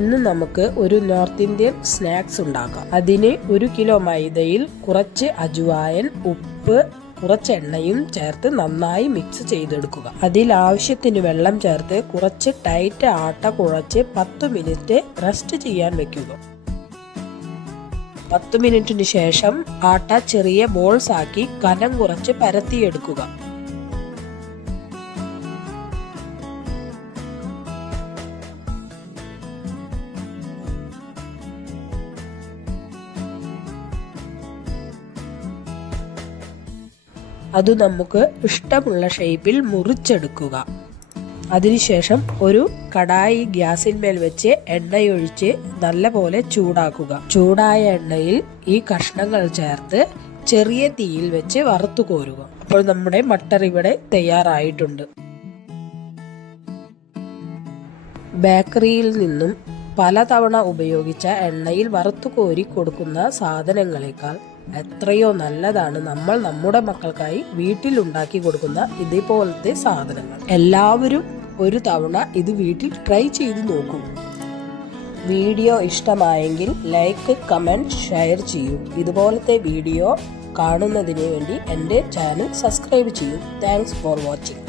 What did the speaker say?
ഇന്ന് നമുക്ക് ഒരു നോർത്ത് ഇന്ത്യൻ സ്നാക്സ് ഉണ്ടാക്കാം. അതിന് 1 കിലോ മൈദയിൽ കുറച്ച് അജുവായൻ, ഉപ്പ്, കുറച്ച് എണ്ണയും ചേർത്ത് നന്നായി മിക്സ് ചെയ്തെടുക്കുക. അതിൽ ആവശ്യത്തിന് വെള്ളം ചേർത്ത് കുറച്ച് ടൈറ്റ് ആട്ട കുഴച്ച് 10 മിനിറ്റ് റെസ്റ്റ് ചെയ്യാൻ വെക്കുക. 10 മിനിറ്റിന് ശേഷം ആട്ട ചെറിയ ബോൾസ് ആക്കി കനം കുറച്ച് പരത്തിയെടുക്കുക. അത് നമുക്ക് ഇഷ്ടമുള്ള ഷേപ്പിൽ മുറിച്ചെടുക്കുക. അതിനുശേഷം ഒരു കടായി ഗ്യാസിന്മേൽ വെച്ച് എണ്ണയൊഴിച്ച് നല്ലപോലെ ചൂടാക്കുക. ചൂടായ എണ്ണയിൽ ഈ കഷ്ണങ്ങൾ ചേർത്ത് ചെറിയ തീയിൽ വെച്ച് വറുത്തു കോരുക. അപ്പോൾ നമ്മുടെ മട്ടർ ഇവിടെ തയ്യാറായിട്ടുണ്ട്. ബേക്കറിയിൽ നിന്നും പലതവണ ഉപയോഗിച്ച എണ്ണയിൽ വറുത്തു കോരി കൊടുക്കുന്ന സാധനങ്ങളെക്കാൾ എത്രയോ നല്ലതാണ് നമ്മൾ നമ്മുടെ മക്കൾക്കായി വീട്ടിൽ ഉണ്ടാക്കി കൊടുക്കുന്ന ഇതേപോലത്തെ സാധനങ്ങൾ. എല്ലാവരും ഒരു തവണ ഇത് വീട്ടിൽ ട്രൈ ചെയ്ത് നോക്കൂ. വീഡിയോ ഇഷ്ടമായെങ്കിൽ ലൈക്ക്, കമൻറ്റ്, ഷെയർ ചെയ്യൂ. ഇതുപോലത്തെ വീഡിയോ കാണുന്നതിന് വേണ്ടി എൻ്റെ ചാനൽ സബ്സ്ക്രൈബ് ചെയ്യൂ. Thanks for watching.